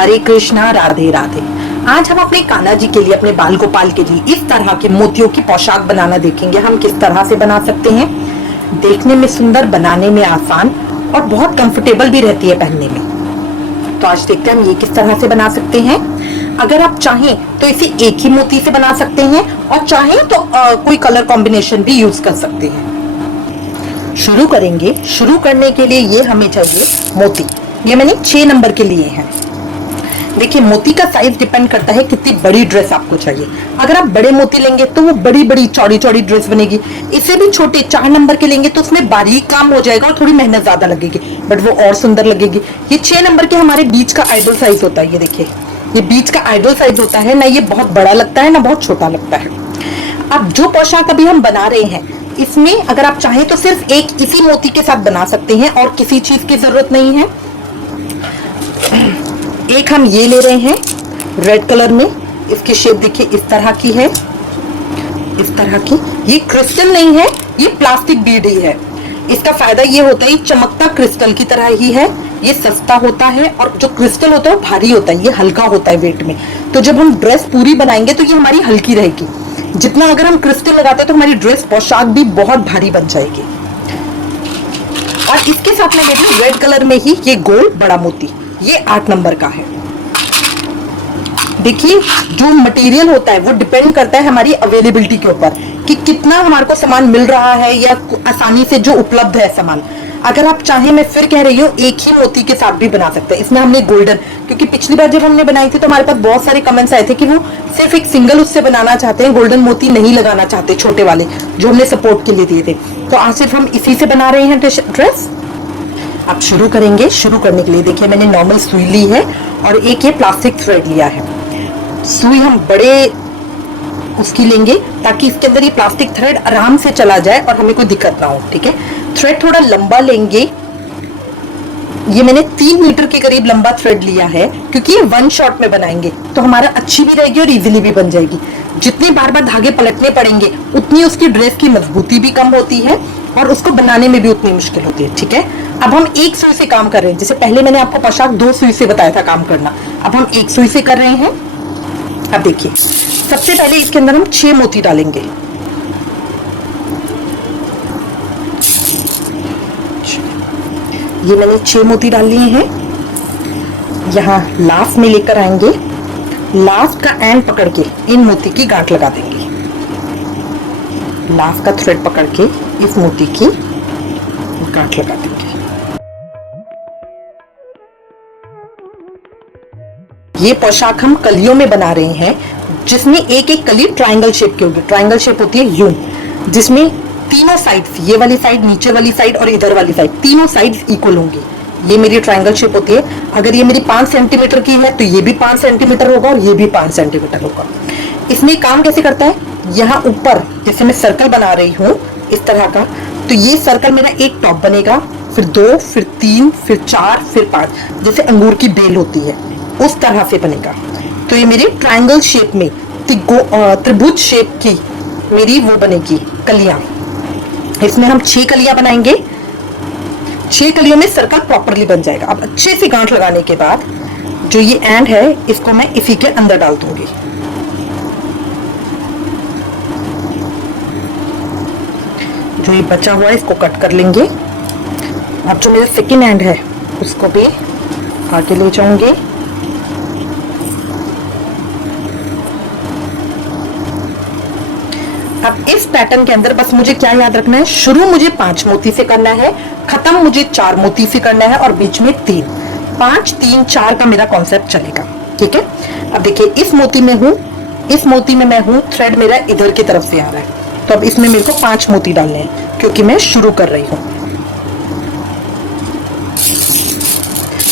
हरे कृष्णा, राधे राधे। आज हम अपने कान्हा जी के लिए, अपने बाल गोपाल के लिए इस तरह के मोतियों की पोशाक बनाना देखेंगे। हम किस तरह से बना सकते हैं। देखने में सुंदर, बनाने में आसान और बहुत कंफर्टेबल भी रहती है पहनने में। तो आज देखते हैं हम ये किस तरह से बना सकते हैं। अगर आप चाहें तो इसे एक ही मोती से बना सकते हैं और चाहें तो कोई कलर कॉम्बिनेशन भी यूज कर सकते हैं। शुरू करेंगे। शुरू करने के लिए ये हमें चाहिए मोती। ये मैंने 6 नंबर के लिए हैं। देखिए, मोती का साइज डिपेंड करता है कितनी बड़ी ड्रेस आपको चाहिए। अगर आप बड़े मोती लेंगे तो वो बड़ी बड़ी चौड़ी चौड़ी ड्रेस बनेगी। इससे भी छोटे 4 नंबर के लेंगे तो उसमें बारीक काम हो जाएगा और थोड़ी मेहनत ज्यादा लगेगी, बट वो और सुंदर लगेगी। ये 6 नंबर के हमारे बीच का आइडल साइज होता है। ये देखिए, ये बीच का आइडल साइज होता है ना। ये बहुत बड़ा लगता है ना बहुत छोटा लगता है। अब जो पोशाक अभी हम बना रहे हैं, इसमें अगर आप चाहें तो सिर्फ एक इसी मोती के साथ बना सकते हैं और किसी चीज की जरूरत नहीं है। एक हम ये ले रहे हैं रेड कलर में। इसकी शेप देखिए इस तरह की है, इस तरह की। ये क्रिस्टल नहीं है, ये प्लास्टिक बीड ही है। इसका फायदा ये होता है, चमकता क्रिस्टल की तरह ही है। ये सस्ता होता है और जो क्रिस्टल होता है वो भारी होता है, ये हल्का होता है वेट में। तो जब हम ड्रेस पूरी बनाएंगे तो ये हमारी हल्की रहेगी। जितना अगर हम क्रिस्टल लगाते हैं तो हमारी ड्रेस पोशाक भी बहुत भारी बन जाएगी। और इसके साथ में देखिए रेड कलर में ही ये गोल बड़ा मोती, ये 8 नंबर का है। देखिए, जो मटेरियल होता है वो डिपेंड करता है हमारी अवेलेबिलिटी के ऊपर कि कितना हमारे को सामान मिल रहा है या आसानी से जो उपलब्ध है सामान। अगर आप चाहें, मैं फिर कह रही हूँ, एक ही मोती के साथ भी बना सकते हैं। इसमें हमने गोल्डन, क्योंकि पिछली बार जब हमने बनाई थी तो हमारे पास बहुत सारे कमेंट्स आए थे कि वो सिर्फ एक सिंगल उससे बनाना चाहते हैं, गोल्डन मोती नहीं लगाना चाहते, छोटे वाले जो हमने सपोर्ट के लिए दिए थे। तो आज सिर्फ हम इसी से बना रहे हैं ड्रेस। अब शुरू करेंगे। शुरू करने के लिए देखिए मैंने नॉर्मल सुई ली है और एक ये प्लास्टिक थ्रेड लिया है। सुई हम बड़े उसकी लेंगे ताकि इसके अंदर ये प्लास्टिक थ्रेड आराम से चला जाए और हमें कोई दिक्कत ना हो। ठीक है, थ्रेड थोड़ा लंबा लेंगे। ये मैंने 3 मीटर के करीब लंबा थ्रेड लिया है क्योंकि ये 1 शॉट में बनाएंगे तो हमारा अच्छी भी रहेगी और इजीली भी बन जाएगी। जितने बार बार धागे पलटने पड़ेंगे उतनी उसकी ड्रेस की मजबूती भी कम होती है और उसको बनाने में भी उतनी मुश्किल होती है। ठीक है, अब हम एक सुई से काम कर रहे हैं। जैसे पहले मैंने आपको पोशाक 2 सुई से बताया था काम करना, अब हम एक सुई से कर रहे हैं। अब देखिए, सबसे पहले इसके अंदर हम 6 मोती डालेंगे। ये मैंने 6 मोती डाल लिए हैं। यहाँ लास्ट में लेकर आएंगे, लास्ट का एंड पकड़ के इन मोती की गांठ लगा देंगे। लास्ट का थ्रेड पकड़ के इस मोती की गांठ लगा देंगे। ये पोशाक हम कलियों में बना रहे हैं, जिसमें एक एक कली ट्रायंगल शेप की होगी। ट्रायंगल शेप होती है यू, जिसमें तीनों साइड्स, ये वाली साइड, नीचे वाली साइड और इधर वाली साइड, तीनों साइड्स इक्वल होंगी। ये मेरी ट्रायंगल शेप होती है। अगर ये मेरी 5 सेंटीमीटर की है तो ये भी 5 सेंटीमीटर होगा और ये भी 5 सेंटीमीटर होगा। इसमें काम कैसे करता है, यहाँ ऊपर जैसे मैं सर्कल बना रही हूँ इस तरह का, तो ये सर्कल मेरा एक टॉप बनेगा, फिर 2, फिर 3, फिर 4, फिर 5, जैसे अंगूर की बेल होती है उस तरह से बनेगा। तो ये मेरी ट्रायंगल शेप में, त्रिभुज शेप की मेरी वो बनेगी कलियां। इसमें हम 6 कलियां बनाएंगे। 6 कलियों में सर्कल प्रॉपरली बन जाएगा। अब अच्छे से गांठ लगाने के बाद जो ये एंड है इसको मैं इसी के अंदर डाल दूंगी। जो ये बचा हुआ है इसको कट कर लेंगे। अब जो मेरा सेकेंड एंड है उसको भी आगे ले जाऊंगी। अब इस पैटर्न के अंदर बस मुझे क्या याद रखना है, शुरू मुझे 5 मोती से करना है, खत्म मुझे 4 मोती से करना है और बीच में 3। 5, 3, 4 का मेरा कॉन्सेप्ट चलेगा। ठीक है, अब देखिए इस मोती में हूं, इस मोती में मैं हूं, थ्रेड मेरा इधर की तरफ से आ रहा है, तो अब इसमें मेरे को 5 मोती डालने हैं क्योंकि मैं शुरू कर रही हूं।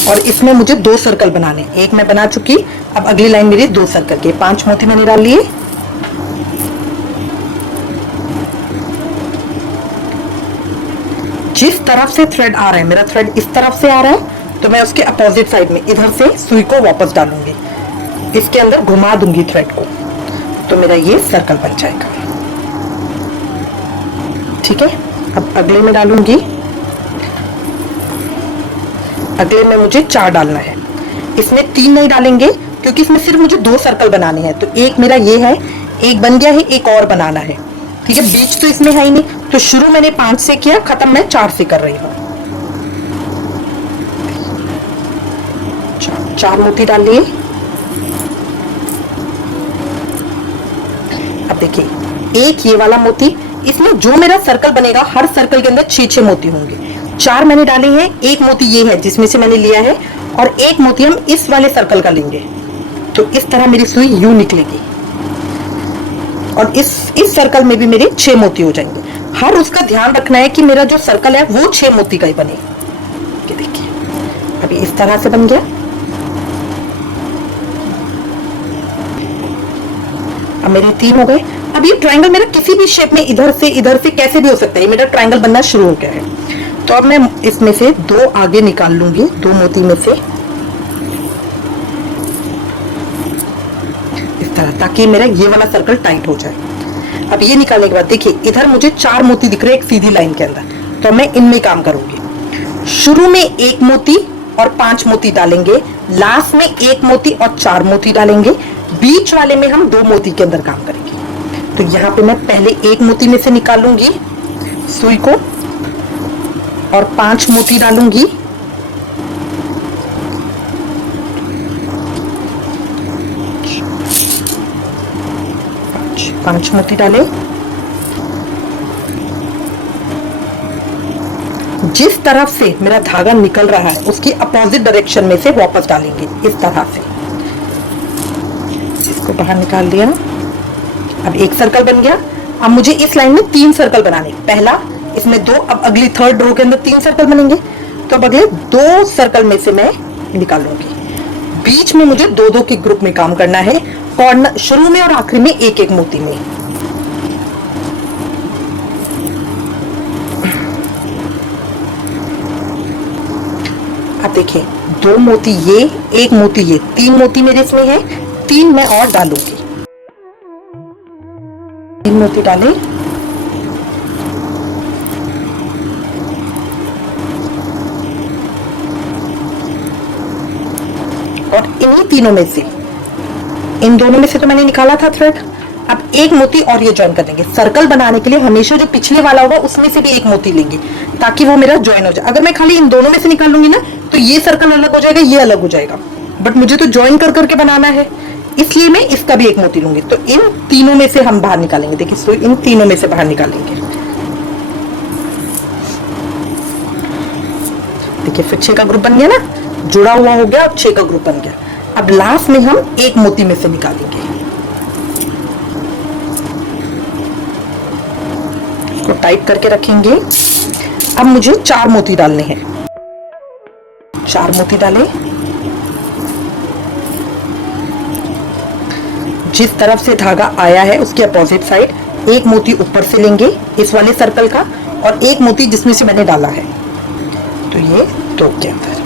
और इसमें मुझे 2 सर्कल बनाने, एक मैं बना चुकी, अब अगली लाइन मेरी 2 सर्कल के। 5 मोती मैंने डाल लिए। जिस तरफ से थ्रेड आ रहा है, मेरा थ्रेड इस तरफ से आ रहा है तो मैं उसके अपोजिट साइड में इधर से सुई को वापस डालूंगी, इसके अंदर घुमा दूंगी थ्रेड को, तो मेरा ये सर्कल बन जाएगा। ठीक है, अब अगले में डालूंगी। अगले में मुझे 4 डालना है। इसमें 3 नहीं डालेंगे क्योंकि इसमें सिर्फ मुझे 2 सर्कल बनाने हैं। तो एक मेरा ये है, एक बन गया है, एक और बनाना है। ठीक है, बीच तो इसमें है ही नहीं, तो शुरू मैंने 5 से किया, खत्म मैं 4 से कर रही हूँ। 4 मोती डाल लिए। अब देखिए एक ये वाला मोती, इसमें जो मेरा सर्कल बनेगा हर सर्कल के अंदर 6-6 मोती होंगे। 4 मैंने डाले हैं, एक मोती ये है जिसमें से मैंने लिया है, और एक मोती हम इस वाले सर्कल का लेंगे। तो इस तरह मेरी सुई यूं निकलेगी, और इस सर्कल में भी मेरे 6 मोती हो जाएंगे। हर उसका ध्यान रखना है कि मेरा जो सर्कल है वो 6 मोती का ही बने। ये देखिए अभी इस तरह से बन गया। अब मेरे 3 हो गए। अब ये ट्रायंगल मेरा किसी भी शेप में इधर से कैसे भी हो सकता है, ये मेरा ट्रायंगल बनना शुरू हो गया है। तो अब मैं इसमें से 2 आगे निकाल लूंगी, 2 मोती में से इस तरह, ताकि मेरा ये वाला सर्कल टाइट हो जाए। अब ये निकालने के बाद देखिए इधर मुझे 4 मोती दिख रहे हैं एक सीधी लाइन के अंदर, तो मैं इनमें काम करूंगी। शुरू में 1 मोती और 5 मोती डालेंगे, लास्ट में 1 मोती और 4 मोती डालेंगे, बीच वाले में हम 2 मोती के अंदर काम करेंगे। तो यहाँ पे मैं पहले 1 मोती में से निकालूंगी सुई को और 5 मोती डालूंगी, 5 मोती डाले। जिस तरफ से मेरा धागा निकल रहा है उसकी अपोजिट डायरेक्शन में से वापस डालेंगे, इस तरह से। इसको बाहर निकाल दिया। अब एक सर्कल बन गया। अब मुझे इस लाइन में 3 सर्कल बनाने, पहला इसमें 2, अब अगली 3rd रो के अंदर 3 सर्कल बनेंगे। तो अब अगले 2 सर्कल में से मैं निकालूंगी। बीच में मुझे 2-2 के ग्रुप में काम करना है, कॉर्नर शुरू में और आखिरी में 1-1 मोती में। अब देखिए 2 मोती ये, 1 मोती ये, 3 मोती मेरे इसमें है, 3 मैं और डालूंगी। 3 मोती डाले, और इन्हीं तीनों में से, इन दोनों में से तो मैंने निकाला था थ्रेड। अब 1 मोती और ये ज्वाइन कर देंगे। सर्कल बनाने के लिए हमेशा जो पिछले वाला होगा उसमें से भी 1 मोती लेंगे, ताकि वो मेरा ज्वाइन हो जाए। अगर मैं खाली इन दोनों में से निकाल लूंगी ना, तो ये सर्कल अलग हो जाएगा, ये अलग हो जाएगा, बट मुझे तो ज्वाइन कर करके बनाना है, इसलिए मैं इसका भी 1 मोती लूंगी। तो इन तीनों में से हम बाहर निकालेंगे। देखिए सुई इन तीनों में से बाहर निकालेंगे। देखिए फिर 6 का ग्रुप बन गया ना, जुड़ा हुआ हो गया, अब 6 का ग्रुप बन गया। अब लास्ट में हम 1 मोती में से निकालेंगे, इसको टाइट करके रखेंगे। अब मुझे 4 मोती डालने हैं, 4 मोती डाले। जिस तरफ से धागा आया है उसके अपोजिट साइड 1 मोती ऊपर से लेंगे इस वाले सर्कल का, और 1 मोती जिसमें से मैंने डाला है, तो ये 2 के अंदर।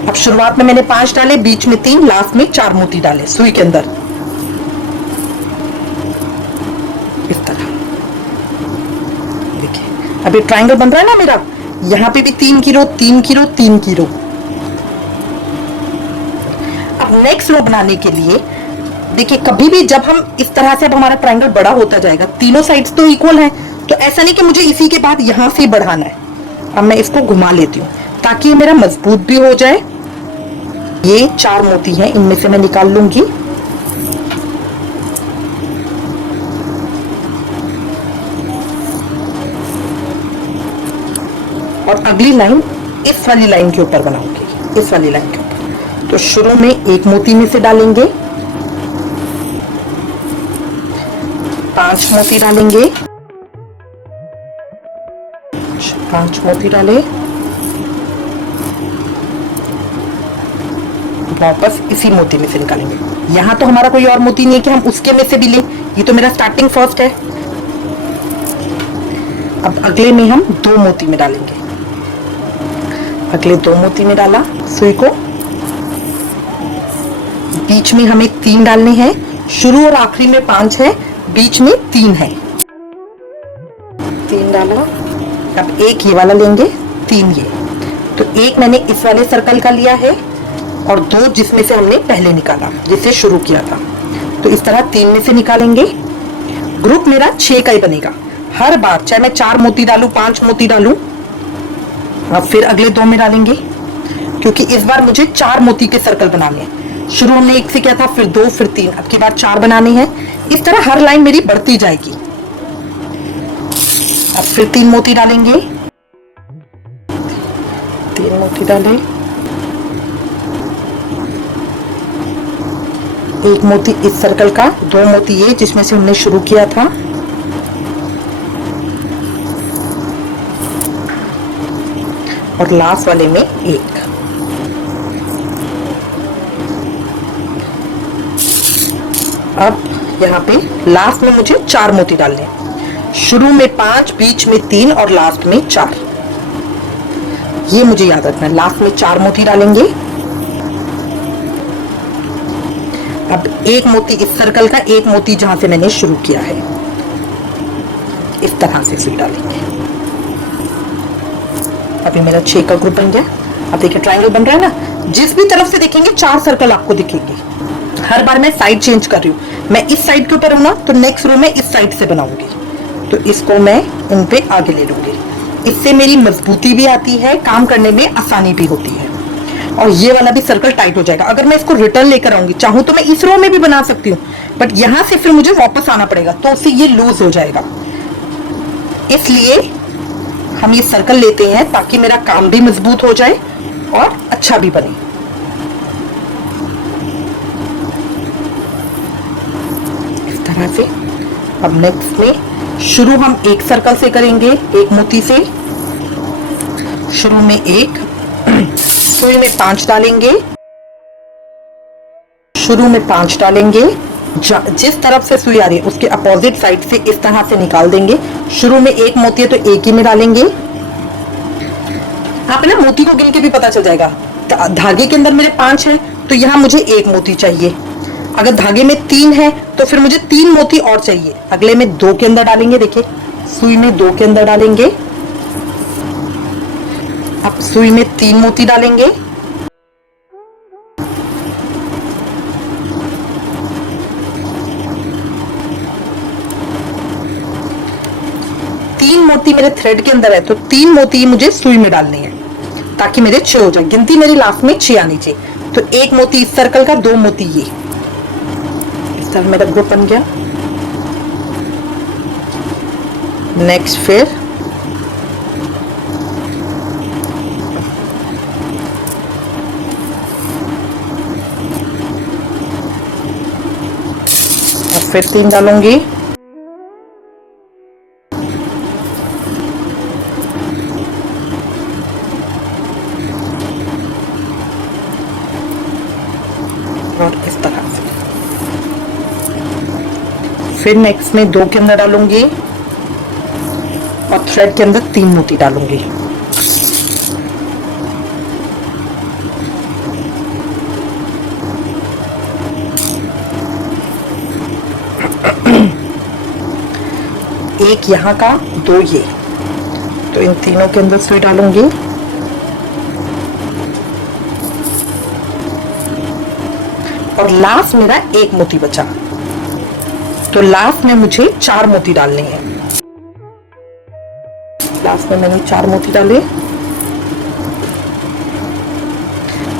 अब शुरुआत में मैंने 5 डाले, बीच में 3, लास्ट में 4 मोती डाले सुई के अंदर, इस तरह। देखिए अब ये ट्रायंगल बन रहा है ना मेरा, यहाँ पे भी 3 की रो, 3 की रो, 3 की रो। अब नेक्स्ट रो बनाने के लिए देखिए कभी भी जब हम इस तरह से, अब हमारा ट्रायंगल बड़ा होता जाएगा, तीनों साइड्स तो इक्वल है, तो ऐसा नहीं कि मुझे इसी के बाद यहां से बढ़ाना है। अब मैं इसको घुमा लेती हूँ ताकि ये मेरा मजबूत भी हो जाए। ये 4 मोती हैं, इनमें से मैं निकाल लूंगी। और अगली लाइन इस वाली लाइन के ऊपर बनाऊंगी, इस वाली लाइन के ऊपर। तो शुरू में 1 मोती में से डालेंगे, 5 मोती डालेंगे, 5 मोती डाले, वापस इसी मोती में से निकालेंगे। यहां तो हमारा कोई और मोती नहीं है कि हम उसके में से भी लें, ये तो मेरा स्टार्टिंग फर्स्ट है। अब अगले में हम 2 मोती में डालेंगे, अगले 2 मोती में डाला सुई को, बीच में हमें 3 डालने हैं, शुरू और आखिरी में 5 है, बीच में 3 है, 3 डाला। अब 1 ये वाला लेंगे, 3 ये, तो 1 मैंने इस वाले सर्कल का लिया है, और 2 जिसमें से हमने पहले निकाला, जिससे शुरू किया था। तो इस तरह 3 में से निकालेंगे। ग्रुप मेरा 6 का ही बनेगा। हर बार चाहे मैं 4 मोती डालूं, 5 मोती डालूं, अब फिर अगले 2 में डालेंगे, क्योंकि इस बार मुझे 4 मोती के सर्कल बनाने हैं। शुरू हमने 1 से किया था, फिर 2, फिर 3, अब की बार 4 बनाने हैं। इस तरह हर लाइन मेरी बढ़ती जाएगी। अब फिर 3 मोती डालेंगे, 3 मोती डालें, 1 मोती इस सर्कल का, 2 मोती ये जिसमें से हमने शुरू किया था, और लास्ट वाले में 1। अब यहाँ पे लास्ट में मुझे 4 मोती डालने हैं। शुरू में 5, बीच में 3 और लास्ट में 4। ये मुझे याद रखना है। लास्ट में 4 मोती डालेंगे। अब 1 मोती इस सर्कल का, 1 मोती जहां से मैंने शुरू किया है, इस तरह से सुई डालेंगे। अभी मेरा 6 का ग्रुप बन गया। अब देखिए ट्रायंगल बन रहा है ना। जिस भी तरफ से देखेंगे 4 सर्कल आपको दिखेंगे। हर बार मैं साइड चेंज कर रही हूँ। मैं इस साइड के ऊपर हूं ना, तो नेक्स्ट रो में इस साइड से बनाऊंगी। तो इसको मैं इन पे आगे ले लूंगी। इससे मेरी मजबूती भी आती है, काम करने में आसानी भी होती है, और ये वाला भी सर्कल टाइट हो जाएगा। अगर मैं इसको रिटर्न लेकर आऊंगी, चाहूं तो मैं इस रो में भी बना सकती हूँ, बट यहां से फिर मुझे वापस आना पड़ेगा, तो उससे ये लूज हो जाएगा। इसलिए हम ये सर्कल लेते हैं ताकि मेरा काम भी मजबूत हो जाए और अच्छा भी बने। इस तरह से। अब नेक्स्ट में शुरू हम 1 सर्कल से करेंगे, 1 मोती से। शुरू में 1, सुई में 5 डालेंगे, शुरू में 5 डालेंगे। जिस तरफ से सुई आ रही है उसके अपोजिट साइड से इस तरह से निकाल देंगे। शुरू में 1 मोती है तो 1 ही में डालेंगे। आप ना मोती को गिन के भी पता चल जाएगा। धागे के अंदर मेरे 5 है, तो यहाँ मुझे 1 मोती चाहिए। अगर धागे में 3 है तो फिर मुझे 3 मोती और चाहिए। अगले में 2 के अंदर डालेंगे। देखिए सुई में 2 के अंदर डालेंगे। अब सुई में 3 मोती डालेंगे। मोती मेरे थ्रेड के अंदर है, तो 3 मोती मुझे सुई में डालने हैं ताकि मेरे 6 हो जाए। गिनती मेरी लास्ट में 6 आनी चाहिए। तो 1 मोती इस सर्कल का, 2 मोती ये। इस तरह मेरा ग्रुप बन गया। नेक्स्ट फिर और फिर 3 डालूंगी। और इस तरह से फिर नेक्स्ट में 2 के अंदर डालूंगी और थ्रेड के अंदर 3 मोती डालूंगी। एक यहाँ का, 2 ये, तो इन तीनों के अंदर सुई डालूंगी। और लास्ट मेरा 1 मोती बचा, तो लास्ट में मुझे 4 मोती डालने हैं। लास्ट में मैंने 4 मोती डाले।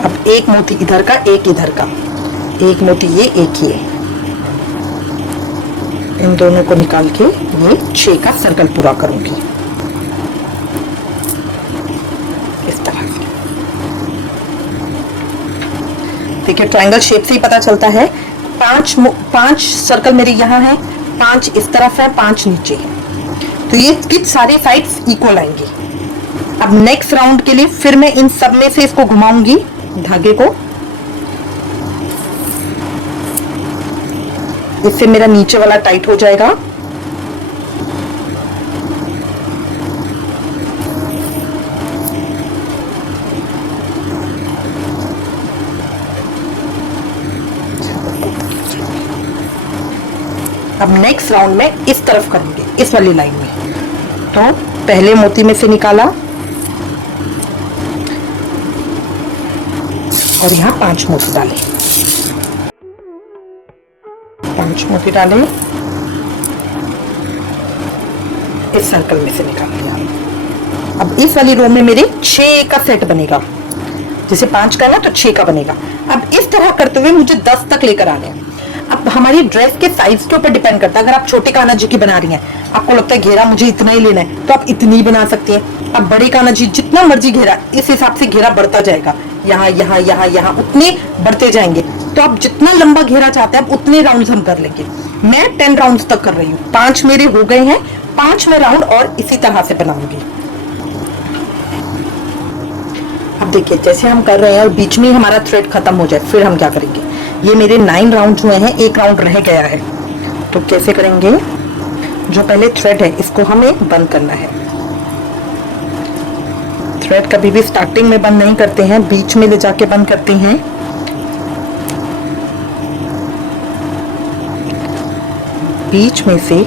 अब 1 मोती इधर का, 1 इधर का, 1 मोती ये, 1 ये। इन दोनों को निकाल के ये 6 का सर्कल पूरा करूंगी इस तरह से। देखिए ट्रायंगल शेप से ही पता चलता है। 5 सर्कल मेरे यहाँ है, 5 इस तरफ है, 5 नीचे है, तो ये इसकी सारी साइड्स इक्वल आएंगी। अब नेक्स्ट राउंड के लिए फिर मैं इन सब में से इसको घुमाऊंगी धागे को। इससे मेरा नीचे वाला टाइट हो जाएगा। अब नेक्स्ट राउंड में इस तरफ करेंगे, इस वाली लाइन में। तो पहले मोती में से निकाला, और यहाँ 5 मोती डालें, 5 मोती डालें, इस सर्कल में से निकाल लिया। अब इस वाली रो में मेरे 6 का सेट बनेगा, जैसे 5 का है ना तो 6 का बनेगा। अब इस तरह करते हुए मुझे 10 तक लेकर आने हैं। अब हमारी ड्रेस के साइज के ऊपर डिपेंड करता है। अगर आप छोटे कान्हा जी की बना रही हैं, आपको लगता है घेरा मुझे इतना ही लेना है, तो आप इतनी बना सकती हैं। अब बड़े कान्हा जी जितना मर्जी घेरा, इस हिसाब से घेरा बढ़ता जाएगा, यहाँ यहाँ यहाँ यहाँ उतने बढ़ते जाएंगे। तो आप जितना लंबा घेरा चाहते हैं, आप उतने राउंड हम कर लेंगे। मैं 10 राउंड तक कर रही हूँ, 5 मेरे हो गए हैं, 5 में राउंड और इसी तरह से बनाऊंगी। अब देखिए जैसे हम कर रहे हैं और बीच में हमारा थ्रेड खत्म हो जाए, फिर हम क्या करेंगे। ये मेरे 9 राउंड हुए हैं, 1 राउंड रह गया है, तो कैसे करेंगे। जो पहले थ्रेड है इसको हमें बंद करना है। थ्रेड कभी भी स्टार्टिंग में बंद नहीं करते हैं, बीच में ले जाके बंद करते हैं। बीच में से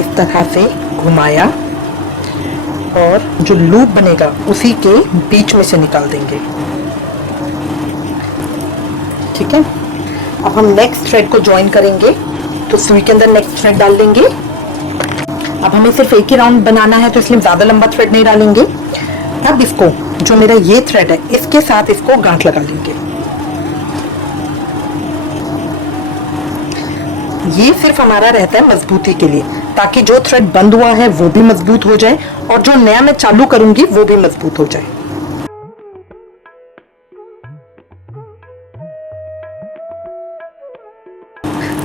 इस तरह से घुमाया और जो लूप बनेगा उसी के बीच में से निकाल देंगे, ठीक है। अब हम नेक्स्ट थ्रेड को ज्वाइन करेंगे, तो सुई के अंदर नेक्स्ट थ्रेड डाल देंगे। अब हमें सिर्फ एक ही राउंड बनाना है, तो इसलिए ज्यादा लंबा थ्रेड नहीं डालेंगे। अब इसको, जो मेरा ये थ्रेड है, इसके साथ इसको गांठ लगा लेंगे। ये सिर्फ हमारा रहता है मजबूती के लिए, ताकि जो थ्रेड बंद हुआ है वो भी मजबूत हो जाए और जो नया मैं चालू करूंगी वो भी मजबूत हो जाए।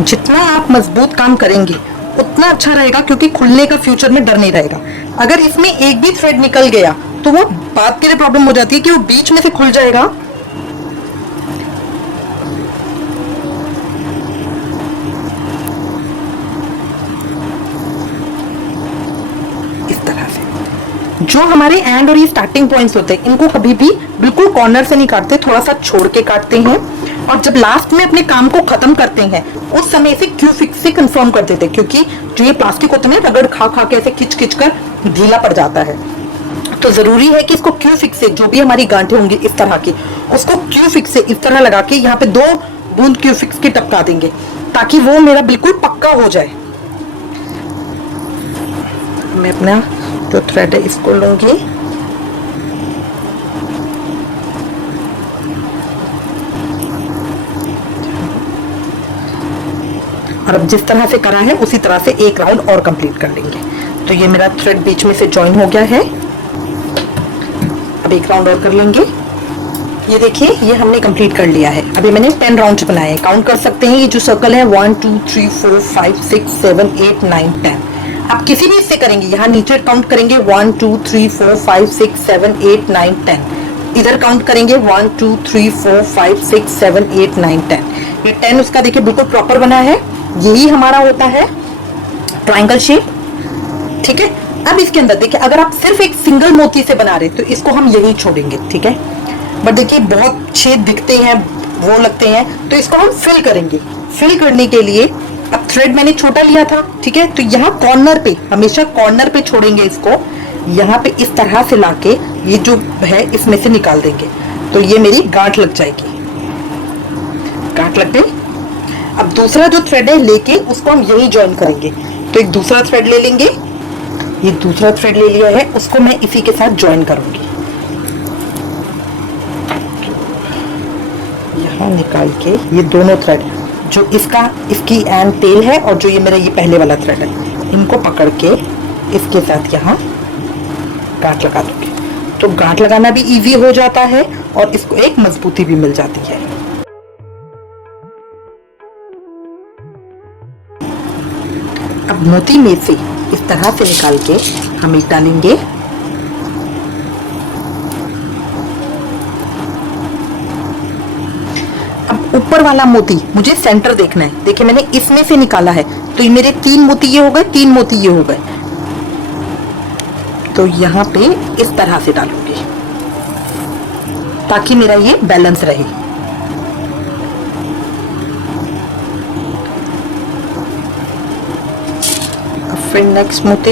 जितना आप मजबूत काम करेंगे उतना अच्छा रहेगा, क्योंकि खुलने का फ्यूचर में डर नहीं रहेगा। अगर इसमें एक भी थ्रेड निकल गया तो वो बात के लिए प्रॉब्लम हो जाती है कि वो बीच में से खुल जाएगा। इस तरह से जो हमारे एंड और ये स्टार्टिंग पॉइंट्स होते हैं, इनको कभी भी बिल्कुल कॉर्नर से नहीं काटते, थोड़ा सा छोड़ के काटते हैं। और जब लास्ट में अपने काम को खत्म करते हैं, उस समय इसे क्यू फिक्स से कंफर्म कर देते हैं, क्योंकि जो ये प्लास्टिक होता है ना, रगड़ खा खा के ऐसे खिंच खिंच कर ढीला पड़ जाता है। तो जरूरी है कि इसको क्यू फिक्स से, जो भी हमारी गांठें होंगी इस तरह की, उसको क्यू फिक्स से इस तरह लगा के यहाँ पे 2 बूंद क्यू फिक्स की टपका देंगे, ताकि वो मेरा बिल्कुल पक्का हो जाए। मैं अपना जो थ्रेड है इसको लूंगी, और अब जिस तरह से करा है उसी तरह से एक राउंड और कंप्लीट कर लेंगे। तो ये मेरा थ्रेड बीच में से ज्वाइन हो गया है। अब एक राउंड और कर लेंगे। ये देखिए, ये हमने कंप्लीट कर लिया है। अभी मैंने 10 राउंड्स बनाए हैं, काउंट कर सकते हैं। ये जो सर्कल है 1 2 3 4 5 6 7 8 9 10। आप किसी भी इससे करेंगे, यहाँ नीचे काउंट करेंगे 1 2 3 4 5 6 7 8 9 10। इधर काउंट करेंगे 1 2 3 4 5 6 7 8 9 10। ये 10 उसका देखिए बिल्कुल प्रॉपर बना है। यही हमारा होता है ट्रायंगल शेप, ठीक है। अब इसके अंदर देखिए, अगर आप सिर्फ एक सिंगल मोती से बना रहे तो इसको हम यही छोड़ेंगे, ठीक है। बट देखिए बहुत छेद दिखते हैं, वो लगते हैं, तो इसको हम फिल करेंगे। फिल करने के लिए अब थ्रेड मैंने छोटा लिया था, ठीक है, तो यहाँ कॉर्नर पे, हमेशा कॉर्नर पे छोड़ेंगे इसको। यहाँ पे इस तरह से लाके ये जो है इसमें से निकाल देंगे, तो ये मेरी गांठ लग जाएगी। गांठ लग गई। अब दूसरा जो थ्रेड है लेके उसको हम यही ज्वाइन करेंगे। तो एक दूसरा थ्रेड ले लेंगे, ये दूसरा थ्रेड ले लिया है, उसको मैं इसी के साथ ज्वाइन करूंगी। यहाँ निकाल के ये दोनों थ्रेड, जो इसकी एंड टेल है और जो ये मेरा ये पहले वाला थ्रेड है, इनको पकड़ के इसके साथ यहाँ गांठ लगा दूंगी। तो गांठ लगाना भी इजी हो जाता है और इसको एक मजबूती भी मिल जाती है। अब मोती में से इस तरह से निकाल के हम इस डालेंगे। अब ऊपर वाला मोती मुझे सेंटर देखना है। देखिए मैंने इसमें से निकाला है, तो ये मेरे 3 मोती ये हो गए, 3 मोती ये हो गए। तो यहाँ पे इस तरह से डालूंगी ताकि मेरा ये बैलेंस रहे। फिर नेक्स्ट मोती,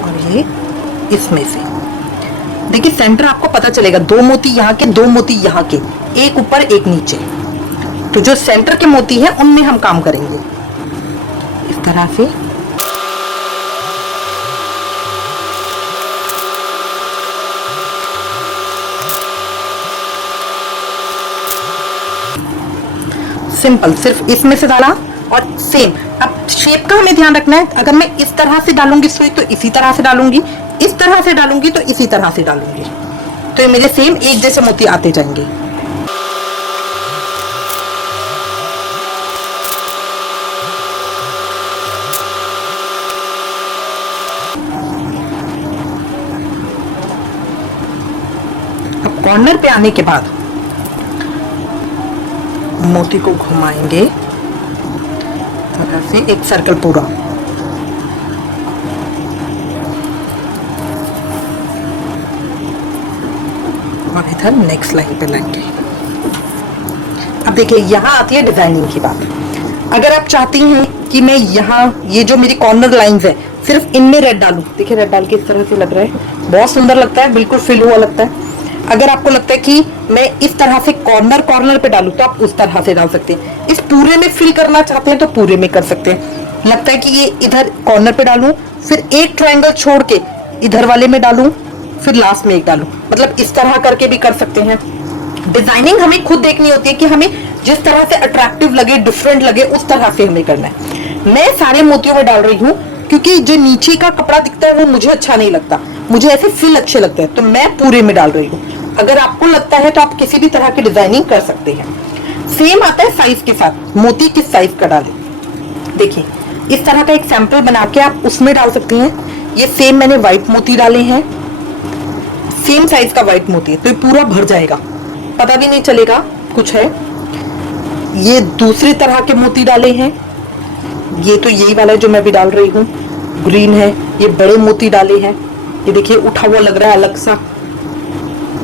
और ये इसमें से। देखिए सेंटर आपको पता चलेगा, 2 मोती यहाँ के, 2 मोती यहाँ के, एक ऊपर एक नीचे। तो जो सेंटर के मोती हैं उनमें हम काम करेंगे इस तरह से। सिंपल, सिर्फ इसमें से डाला और सेम। अब शेप का हमें ध्यान रखना है, अगर मैं इस तरह से डालूंगी सुई तो इसी तरह से डालूंगी, इस तरह से डालूंगी तो इसी तरह से डालूंगी, तो ये मेरे सेम एक जैसे मोती आते जाएंगे। अब कॉर्नर पे आने के बाद मोती को घुमाएंगे तरह से एक सर्कल पूरा, और इधर नेक्स्ट लाइन पे लाएंगे। अब देखिए यहाँ आती है डिजाइनिंग की बात। अगर आप चाहती हैं कि मैं यहाँ ये जो मेरी कॉर्नर लाइंस है सिर्फ इनमें रेड डालूं, देखिए रेड डाल के इस तरह से लग रहा है, बहुत सुंदर लगता है, बिल्कुल फिल हुआ लगता है। अगर आपको लगता है कि मैं इस तरह से कॉर्नर कॉर्नर पे डालूं तो आप उस तरह से डाल सकते हैं। इस पूरे में फिल करना चाहते हैं तो पूरे में कर सकते हैं। लगता है कि ये इधर कॉर्नर पे डालूं, फिर एक ट्रायंगल छोड़ के इधर वाले में डालूं, फिर लास्ट में एक डालूं, मतलब इस तरह करके भी कर सकते हैं। डिजाइनिंग हमें खुद देखनी होती है कि हमें जिस तरह से अट्रैक्टिव लगे, डिफरेंट लगे, उस तरह से हमें करना है। मैं सारे मोतियों में डाल रही हूँ क्योंकि जो नीचे का कपड़ा दिखता है वो मुझे अच्छा नहीं लगता, मुझे ऐसे फिल अच्छे लगते हैं, तो मैं पूरे में डाल रही हूँ। अगर आपको लगता है तो आप किसी भी तरह की डिजाइनिंग कर सकते हैं। सेम आता है साइज के साथ, मोती किस साइज का डालें। देखिए इस तरह का एक सैंपल बना के आप उसमें डाल सकते हैं। ये सेम मैंने व्हाइट मोती डाले हैं, सेम साइज का व्हाइट मोती है, तो ये पूरा भर जाएगा, पता भी नहीं चलेगा कुछ है। ये दूसरी तरह के मोती डाले हैं, ये तो यही वाला है जो मैं भी डाल रही हूँ, ग्रीन है। ये बड़े मोती डाले हैं, ये देखिए उठा हुआ लग रहा है अलग सा।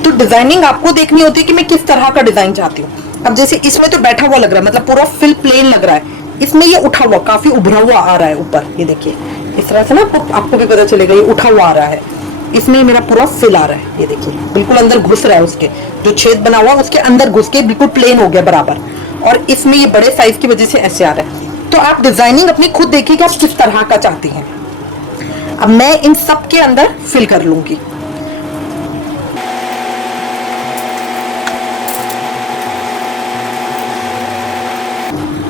तो डिजाइनिंग आपको देखनी होती है कि मैं किस तरह का डिजाइन चाहती हूँ। अब जैसे इसमें तो बैठा हुआ लग रहा है, मतलब पूरा फिल प्लेन लग रहा है, इसमें ये उठा हुआ काफी उभरा हुआ आ रहा है ऊपर, ये देखिए इस तरह से ना आपको भी पता चलेगा ये उठा हुआ आ रहा है। इसमें मेरा पूरा फिल आ रहा है, ये देखिए बिल्कुल अंदर घुस रहा है, उसके जो छेद बना हुआ उसके अंदर घुस के बिल्कुल प्लेन हो गया बराबर, और इसमें ये बड़े साइज की वजह से ऐसे आ रहा है। तो आप डिजाइनिंग अपनी खुद देखिए कि आप किस तरह का चाहती हैं। अब मैं इन सब के अंदर फिल कर लूंगी।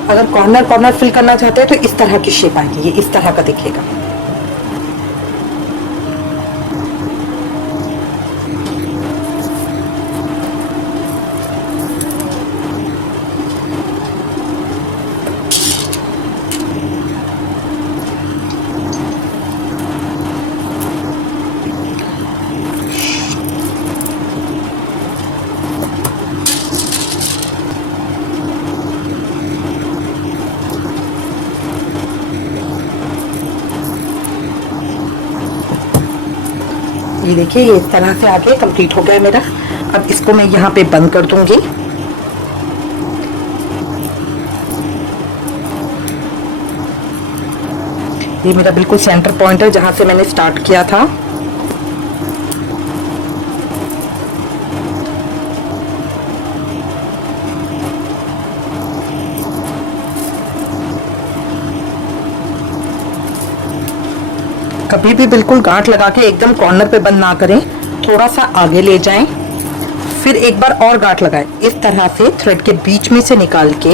अगर कॉर्नर कॉर्नर फिल करना चाहते हैं तो इस तरह की शेप आएगी, ये इस तरह का दिखेगा। ये देखिए ये इस तरह से आगे कंप्लीट हो गया है मेरा। अब इसको मैं यहाँ पे बंद कर दूंगी। ये मेरा बिल्कुल सेंटर पॉइंट है जहां से मैंने स्टार्ट किया था। कभी भी बिल्कुल गांठ लगा के एकदम कॉर्नर पे बंद ना करें, थोड़ा सा आगे ले जाएं, फिर एक बार और गांठ लगाएं। इस तरह से थ्रेड के बीच में से निकाल के,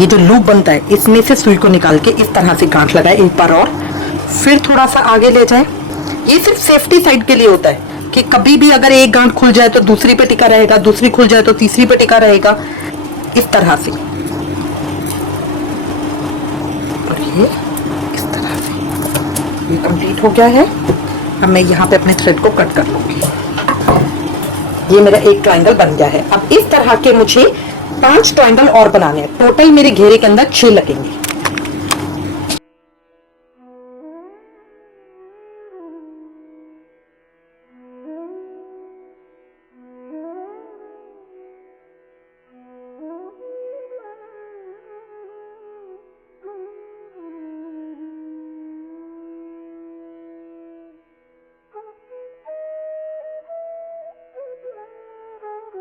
ये जो लूप बनता है इसमें से सुई को निकाल के इस तरह से गांठ लगाएं एक बार और, फिर थोड़ा सा आगे ले जाएं। ये सिर्फ सेफ्टी साइड के लिए होता है कि कभी भी अगर एक गांठ खुल जाए तो दूसरी पे टिका रहेगा, दूसरी खुल जाए तो तीसरी पे टिका रहेगा, इस तरह से। और ये कंप्लीट हो गया है। अब मैं यहाँ पे अपने थ्रेड को कट कर लूंगी। ये मेरा एक ट्रायंगल बन गया है। अब इस तरह के मुझे 5 ट्रायंगल और बनाने हैं। टोटल मेरे घेरे के अंदर 6 लगेंगे।